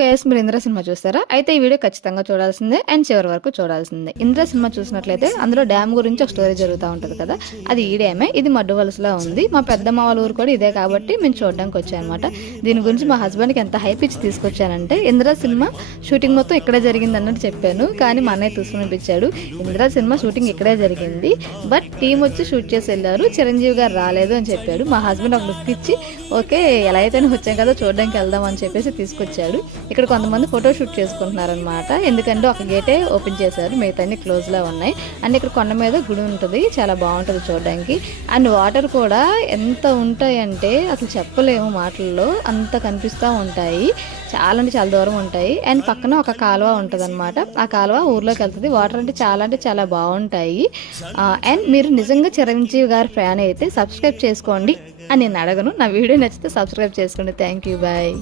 Guys మీరు Indra cinema చూస్తారా? అయితే ఈ వీడియో ఖచ్చితంగా చూడాల్సిందే అండ్ చివరి వరకు చూడాల్సిందే. ఇంద్ర సినిమా చూసినట్లయితే అందులో డ్యామ్ గురించి ఒక స్టోరీ జరుగుతూ ఉంటుంది కదా, అది ఈ డ్యామే. ఇది మడ్డు వలసలో ఉంది. మా పెద్దమ్మ వాళ్ళ ఊరు కూడా ఇదే కాబట్టి మేము చూడడానికి వచ్చామన్నమాట. దీని గురించి మా హస్బెండ్కి ఎంత హైప్ ఇచ్చి తీసుకొచ్చానంటే, ఇంద్ర సినిమా షూటింగ్ మొత్తం ఇక్కడే జరిగింది అన్నట్టు చెప్పాను, కానీ మా అన్నయ్య తీసుకునిపించాడు. ఇంద్ర సినిమా షూటింగ్ ఇక్కడే జరిగింది, బట్ టీం వచ్చి షూట్ చేసి వెళ్ళారు, చిరంజీవి గారు రాలేదు అని చెప్పాడు. మా హస్బెండ్ ఒక లుక్ ఇచ్చి ఓకే ఎలా అయితేనే వచ్చాం కదా చూడడానికి వెళ్దాం అని చెప్పేసి తీసుకొచ్చాడు. ఇక్కడ కొంతమంది ఫోటో షూట్ చేసుకుంటున్నారనమాట, ఎందుకంటే ఒక గేటే ఓపెన్ చేశారు, మిగతా అన్ని క్లోజ్లో ఉన్నాయి. అండ్ ఇక్కడ కొండ మీద గుడి ఉంటుంది, చాలా బాగుంటుంది చూడడానికి. అండ్ వాటర్ కూడా ఎంత ఉంటాయంటే అసలు చెప్పలేము మాటల్లో, అంత కనిపిస్తూ ఉంటాయి. చాలా అంటే చాలా దూరం ఉంటాయి. అండ్ పక్కన ఒక కాలువ ఉంటుంది అనమాట, ఆ కాలువ ఊర్లోకి వెళ్తుంది. వాటర్ అంటే చాలా బాగుంటాయి. అండ్ మీరు నిజంగా చిరంజీవి గారి ఫ్యాన్ అయితే సబ్స్క్రైబ్ చేసుకోండి అని నేను అడగను. నా వీడియో నచ్చితే సబ్స్క్రైబ్ చేసుకోండి. Thank you, bye.